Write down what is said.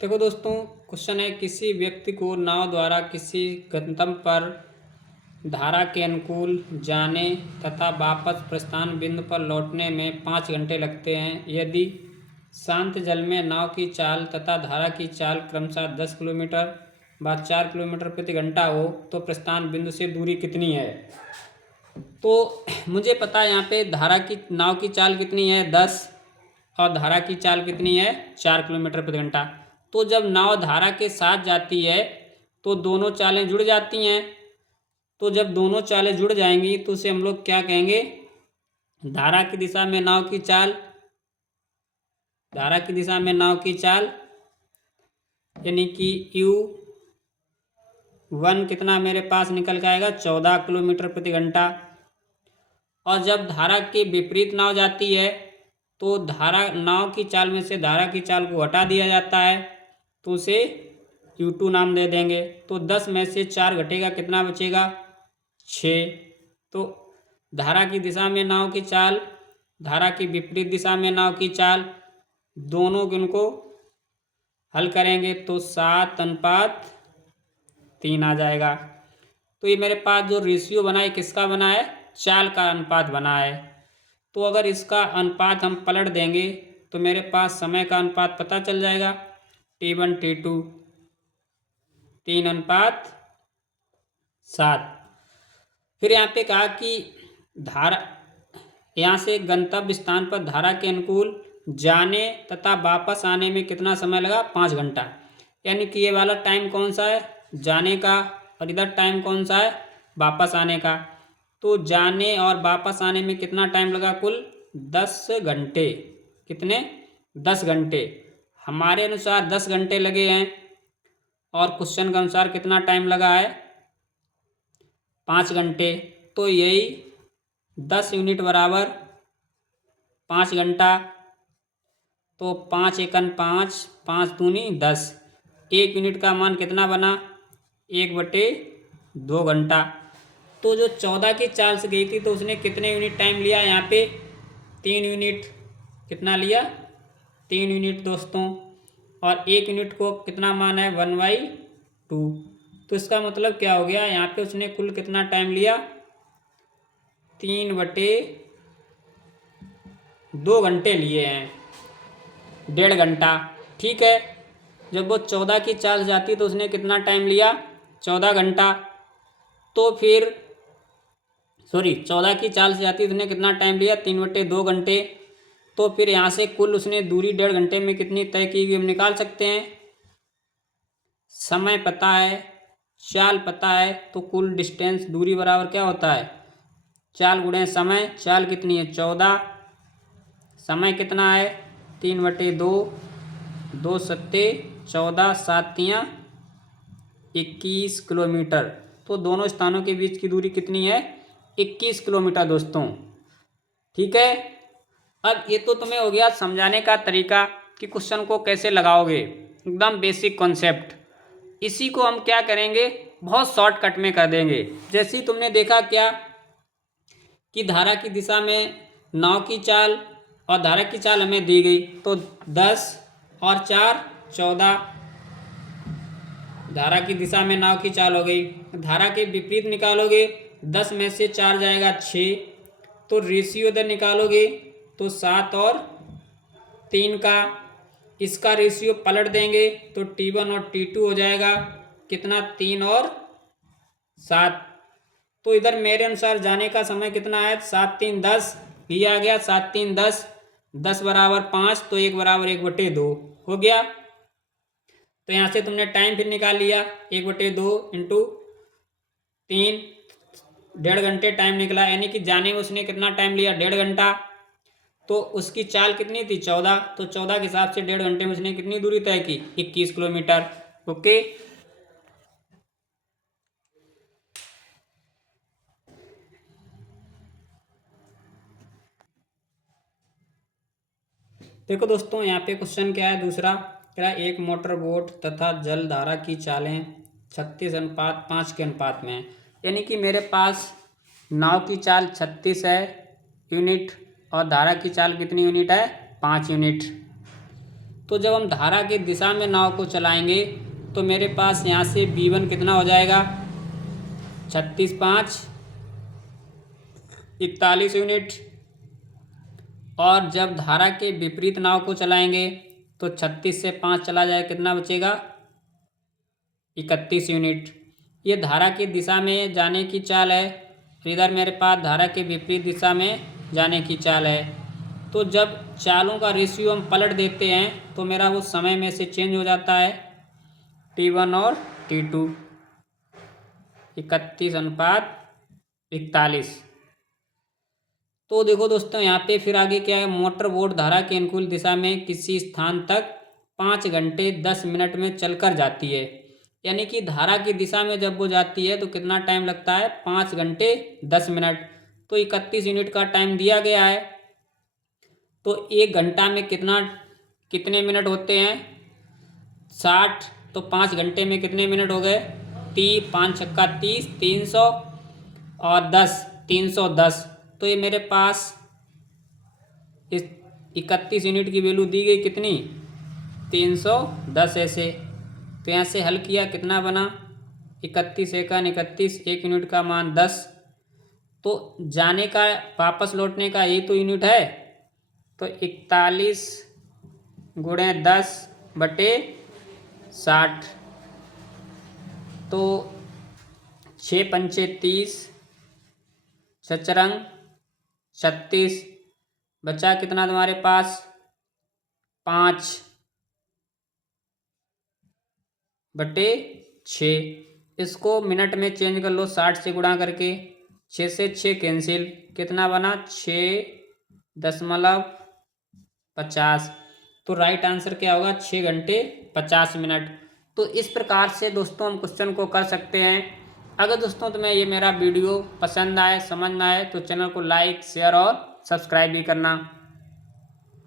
देखो दोस्तों, क्वेश्चन है किसी व्यक्ति को नाव द्वारा किसी गंतव्य पर धारा के अनुकूल जाने तथा वापस प्रस्थान बिंदु पर लौटने में 5 घंटे लगते हैं। यदि शांत जल में नाव की चाल तथा धारा की चाल क्रमशः 10 किलोमीटर व 4 किलोमीटर प्रति घंटा हो तो प्रस्थान बिंदु से दूरी कितनी है। तो मुझे पता है यहाँ पे नाव की चाल कितनी है 10 और धारा की चाल कितनी है 4 किलोमीटर प्रति घंटा। तो जब नाव धारा के साथ जाती है तो दोनों चालें जुड़ जाती हैं। तो जब दोनों चालें जुड़ जाएंगी तो उसे हम लोग क्या कहेंगे, धारा की दिशा में नाव की चाल, धारा की दिशा में नाव की चाल यानी कि U1 कितना मेरे पास निकल के आएगा 14 किलोमीटर प्रति घंटा। और जब धारा के विपरीत नाव जाती है तो नाव की चाल में से धारा की चाल को हटा दिया जाता है तो उसे U2 नाम दे देंगे। तो 10 में से 4 घटेगा, कितना बचेगा 6। तो धारा की दिशा में नाव की चाल, धारा की विपरीत दिशा में नाव की चाल, दोनों को हल करेंगे तो 7:3 आ जाएगा। तो ये मेरे पास जो रेशियो बना है किसका बना है, चाल का अनुपात बना है। तो अगर इसका अनुपात हम पलट देंगे तो मेरे पास समय का अनुपात पता चल जाएगा, T1 T2 3:7। फिर यहाँ पे कहा कि यहाँ से गंतव्य स्थान पर धारा के अनुकूल जाने तथा वापस आने में कितना समय लगा, 5 घंटा। यानी कि ये वाला टाइम कौन सा है, जाने का, और इधर टाइम कौन सा है, वापस आने का। तो जाने और वापस आने में कितना टाइम लगा, कुल 10 घंटे। कितने, 10 घंटे। हमारे अनुसार 10 घंटे लगे हैं और क्वेश्चन के अनुसार कितना टाइम लगा है, 5 घंटे। तो यही 10 यूनिट बराबर 5 घंटा। तो 5 एकन 5, 5 दूनी 10। 1 यूनिट का मान कितना बना, 1/2 घंटा। तो जो 14 की चाल से गई थी तो उसने कितने यूनिट टाइम लिया, यहाँ पे 3 यूनिट। कितना लिया, 3 यूनिट दोस्तों। और 1 यूनिट को कितना मान है, 1/2। तो इसका मतलब क्या हो गया, यहाँ पे उसने कुल कितना टाइम लिया, 3/2 घंटे लिए हैं, 1.5 घंटा। ठीक है। जब वो 14 की चाल जाती तो उसने कितना टाइम लिया, 14 घंटा। तो फिर 14 की चाल से जाती तो उसने कितना टाइम लिया, 3/2 घंटे। तो फिर यहाँ से कुल उसने दूरी 1.5 घंटे में कितनी तय की हम निकाल सकते हैं। समय पता है, चाल पता है, तो कुल डिस्टेंस दूरी बराबर क्या होता है, चाल गुणे समय। चाल कितनी है 14, समय कितना है 3/2, 2 सत्ते 14, 7 21 किलोमीटर। तो दोनों स्थानों के बीच की दूरी कितनी है, 21 किलोमीटर दोस्तों। ठीक है। अब ये तो तुम्हें हो गया समझाने का तरीका कि क्वेश्चन को कैसे लगाओगे, एकदम बेसिक कॉन्सेप्ट। इसी को हम क्या करेंगे, बहुत शॉर्टकट में कर देंगे। जैसे ही तुमने देखा क्या कि धारा की दिशा में नाव की चाल और धारा की चाल हमें दी गई, तो 10 और 4 14, धारा की दिशा में नाव की चाल हो गई। धारा के विपरीत निकालोगे, 10 में से 4 जाएगा 6, तो रेशियो इधर निकालोगे तो 7 और 3 का। इसका रेशियो पलट देंगे तो T1 और T2 हो जाएगा कितना, 3 और 7। तो इधर मेरे अनुसार जाने का समय कितना है, 7 3 10, ये आ गया 7 3 10, 10 बराबर 5, तो 1 बराबर 1/2 हो गया। तो यहाँ से तुमने टाइम फिर निकाल लिया, 1/2 इंटू 3, 1.5 घंटे टाइम निकला। यानी कि जाने में उसने कितना टाइम लिया, 1.5 घंटा। तो उसकी चाल कितनी थी 14, तो 14 के हिसाब से 1.5 घंटे में उसने कितनी दूरी तय की, 21 किलोमीटर। ओके। देखो दोस्तों, यहाँ पे क्वेश्चन क्या है दूसरा, क्या, एक मोटर बोट तथा जल धारा की चालें 36:5 के अनुपात में है। यानी कि मेरे पास नाव की चाल 36 है यूनिट और धारा की चाल कितनी यूनिट है, 5 यूनिट। तो जब हम धारा की दिशा में नाव को चलाएंगे तो मेरे पास यहाँ से V1 कितना हो जाएगा, 36.5 41 यूनिट। और जब धारा के विपरीत नाव को चलाएंगे तो 36 से 5 चला जाए, कितना बचेगा, 31 यूनिट। ये धारा की दिशा में जाने की चाल है, इधर मेरे पास धारा के विपरीत दिशा में जाने की चाल है। तो जब चालों का रेशियो हम पलट देते हैं तो मेरा वो समय में से चेंज हो जाता है, T1 और T2, 31:41। तो देखो दोस्तों, यहाँ पे फिर आगे क्या है, मोटर बोट धारा के अनुकूल दिशा में किसी स्थान तक 5 घंटे 10 मिनट में चलकर जाती है। यानी कि धारा की दिशा में जब वो जाती है तो कितना टाइम लगता है, 5 घंटे 10 मिनट। तो 31 यूनिट का टाइम दिया गया है। तो 1 घंटा में कितने मिनट होते हैं, 60। तो 5 घंटे में कितने मिनट हो गए, 5 छक्का 30, 300 और 10, 310। तो ये मेरे पास इस 31 यूनिट की वैल्यू दी गई, कितनी, 310 ऐसे। तो यहाँ से हल किया, कितना बना, 31 एकन 31, 1 यूनिट का मान 10। तो जाने का वापस लौटने का यही तो यूनिट है। तो 41 गुणे 10 बटे 60। तो 6 पंचे 30, 6 36, बचा कितना तुम्हारे पास, 5 बटे 6। इसको मिनट में चेंज कर लो, 60 से गुणा करके, 6 से 6 कैंसिल, कितना बना, 6.50। तो राइट आंसर क्या होगा, 6 घंटे 50 मिनट। तो इस प्रकार से दोस्तों हम क्वेश्चन को कर सकते हैं। अगर दोस्तों तुम्हें ये मेरा वीडियो पसंद आए, समझ में आए, तो चैनल को लाइक, शेयर और सब्सक्राइब भी करना।